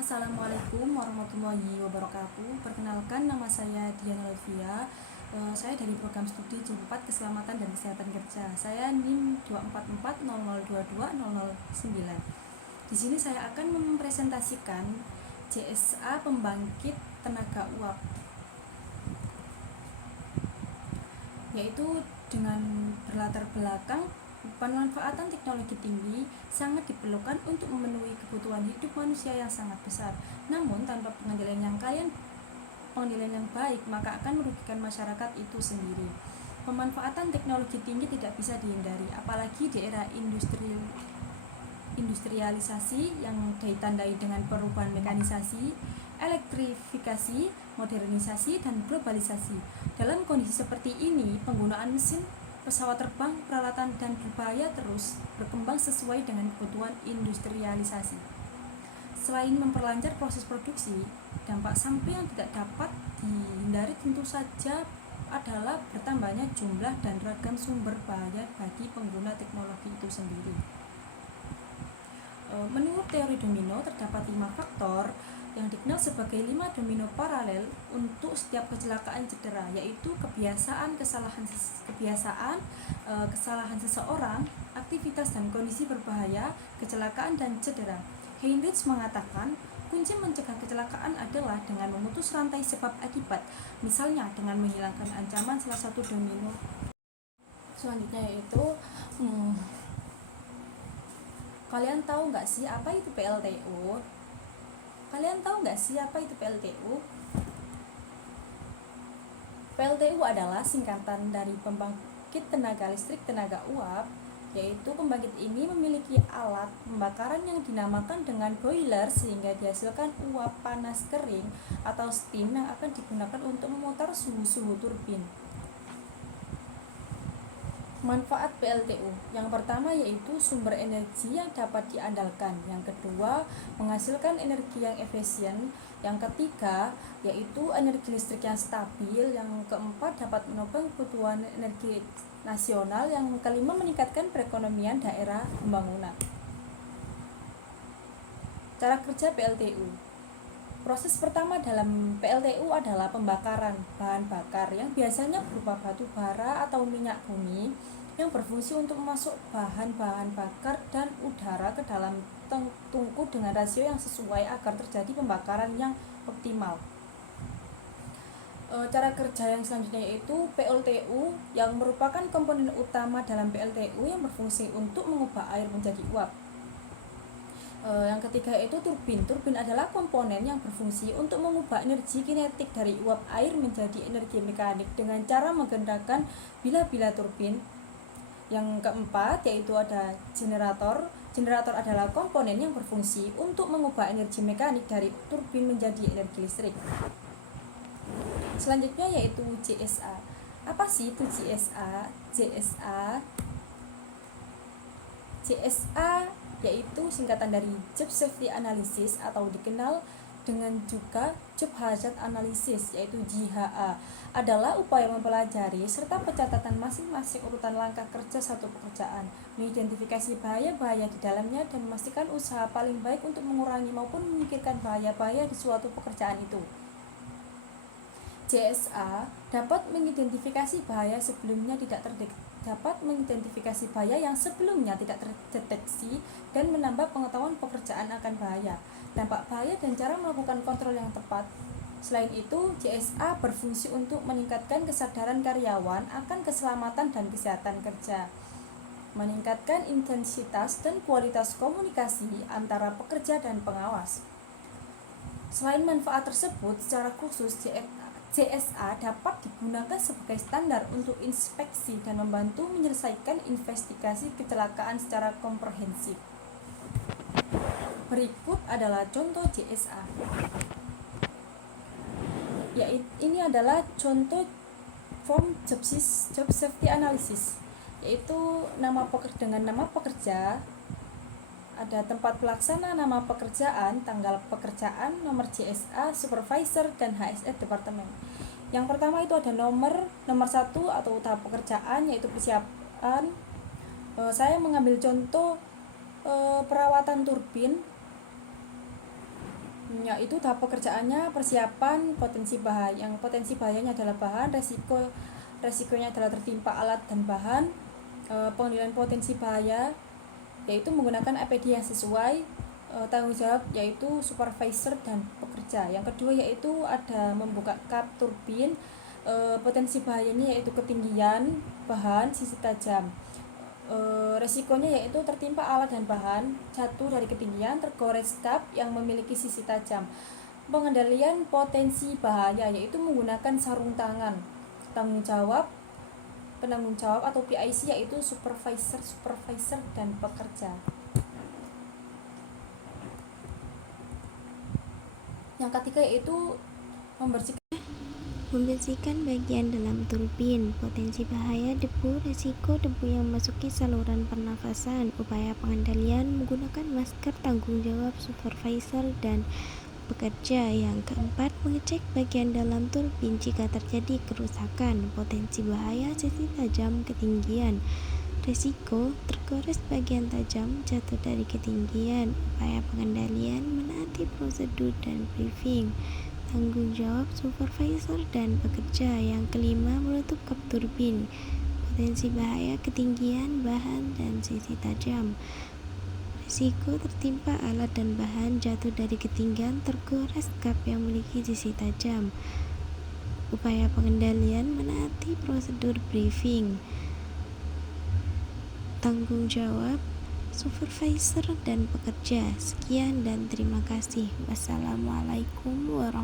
Assalamualaikum warahmatullahi wabarakatuh. Perkenalkan, nama saya Diana Levia. Saya dari program studi J4 Keselamatan dan Kesehatan Kerja. Saya NIM 24400220009. Di sini saya akan mempresentasikan JSA pembangkit tenaga uap, yaitu dengan berlatar belakang pemanfaatan teknologi tinggi sangat diperlukan untuk memenuhi kebutuhan hidup manusia yang sangat besar. Namun tanpa pengendalian yang baik, maka akan merugikan masyarakat itu sendiri. Pemanfaatan teknologi tinggi tidak bisa dihindari, apalagi di era industrialisasi yang ditandai dengan perubahan mekanisasi, elektrifikasi, modernisasi, dan globalisasi. Dalam kondisi seperti ini, penggunaan mesin, pesawat terbang, peralatan, dan berbahaya terus berkembang sesuai dengan kebutuhan industrialisasi. Selain memperlancar proses produksi, dampak samping yang tidak dapat dihindari tentu saja adalah bertambahnya jumlah dan ragam sumber bahaya bagi pengguna teknologi itu sendiri. Menurut teori domino, terdapat 5 faktor yang dikenal sebagai 5 domino paralel untuk setiap kecelakaan cedera, yaitu kesalahan seseorang, aktivitas dan kondisi berbahaya, kecelakaan dan cedera. Heinrich mengatakan, kunci mencegah kecelakaan adalah dengan memutus rantai sebab akibat, misalnya dengan menghilangkan ancaman salah satu domino. Selanjutnya yaitu kalian tahu nggak sih apa itu PLTU? PLTU adalah singkatan dari pembangkit tenaga listrik tenaga uap, yaitu pembangkit ini memiliki alat pembakaran yang dinamakan dengan boiler sehingga dihasilkan uap panas kering atau steam yang akan digunakan untuk memutar suhu turbin. Manfaat PLTU yang pertama yaitu sumber energi yang dapat diandalkan, yang kedua menghasilkan energi yang efisien, yang ketiga yaitu energi listrik yang stabil, yang keempat dapat menopang kebutuhan energi nasional, yang kelima meningkatkan perekonomian daerah pembangunan. Cara kerja PLTU. Proses pertama dalam PLTU adalah pembakaran bahan bakar yang biasanya berupa batu bara atau minyak bumi yang berfungsi untuk memasuk bahan-bahan bakar dan udara ke dalam tungku dengan rasio yang sesuai agar terjadi pembakaran yang optimal. Cara kerja yang selanjutnya yaitu PLTU yang merupakan komponen utama dalam PLTU yang berfungsi untuk mengubah air menjadi uap. Yang ketiga itu turbin. Turbin adalah komponen yang berfungsi untuk mengubah energi kinetik dari uap air menjadi energi mekanik dengan cara menggerakkan bila-bila turbin. Yang keempat yaitu ada generator. Generator adalah komponen yang berfungsi untuk mengubah energi mekanik dari turbin menjadi energi listrik. Selanjutnya yaitu JSA. Apa sih itu JSA? JSA yaitu singkatan dari Job Safety Analysis atau dikenal dengan juga Job Hazard Analysis, yaitu JHA, adalah upaya mempelajari serta pencatatan masing-masing urutan langkah kerja satu pekerjaan, mengidentifikasi bahaya-bahaya di dalamnya dan memastikan usaha paling baik untuk mengurangi maupun menyingkirkan bahaya-bahaya di suatu pekerjaan itu. JSA dapat mengidentifikasi bahaya yang sebelumnya tidak terdeteksi dan menambah pengetahuan pekerjaan akan bahaya, dampak bahaya dan cara melakukan kontrol yang tepat. Selain itu, JSA berfungsi untuk meningkatkan kesadaran karyawan akan keselamatan dan kesehatan kerja, meningkatkan intensitas dan kualitas komunikasi antara pekerja dan pengawas. Selain manfaat tersebut, secara khusus JSA dapat digunakan sebagai standar untuk inspeksi dan membantu menyelesaikan investigasi kecelakaan secara komprehensif. Berikut adalah contoh JSA. Ini adalah contoh form Job Safety Analysis, yaitu dengan nama pekerja, ada tempat pelaksana, nama pekerjaan, tanggal pekerjaan, nomor JSA, supervisor, dan HSE departemen. Yang pertama itu ada nomor 1 atau tahap pekerjaan, yaitu persiapan. Saya mengambil contoh perawatan turbin. Yaitu tahap pekerjaannya persiapan potensi bahaya. Yang potensi bahayanya adalah bahan, resikonya adalah tertimpa alat dan bahan. Pengendalian potensi bahaya yaitu menggunakan APD yang sesuai. Tanggung jawab yaitu supervisor dan pekerja. Yang kedua yaitu ada membuka kap turbin. Potensi bahayanya yaitu ketinggian bahan, sisi tajam. Resikonya yaitu tertimpa alat dan bahan, jatuh dari ketinggian, tergores kap yang memiliki sisi tajam. Pengendalian potensi bahaya yaitu menggunakan sarung tangan. Penanggung jawab atau PIC yaitu supervisor dan pekerja. Yang ketiga yaitu membersihkan bagian dalam turbin, potensi bahaya debu, risiko debu yang memasuki saluran pernafasan, upaya pengendalian menggunakan masker tanggung jawab supervisor dan pekerja. Yang keempat, mengecek bagian dalam turbin jika terjadi kerusakan, potensi bahaya, sisi tajam, ketinggian, risiko tergores bagian tajam, jatuh dari ketinggian, upaya pengendalian menaati prosedur dan briefing, tanggung jawab supervisor dan pekerja. Yang kelima, menutup kap turbin, potensi bahaya, ketinggian bahan dan sisi tajam, risiko tertimpa alat dan bahan, jatuh dari ketinggian, tergores kap yang memiliki sisi tajam, upaya pengendalian menaati prosedur briefing, tanggung jawab supervisor dan pekerja. Sekian dan terima kasih. Wassalamualaikum warahmatullahi wabarakatuh.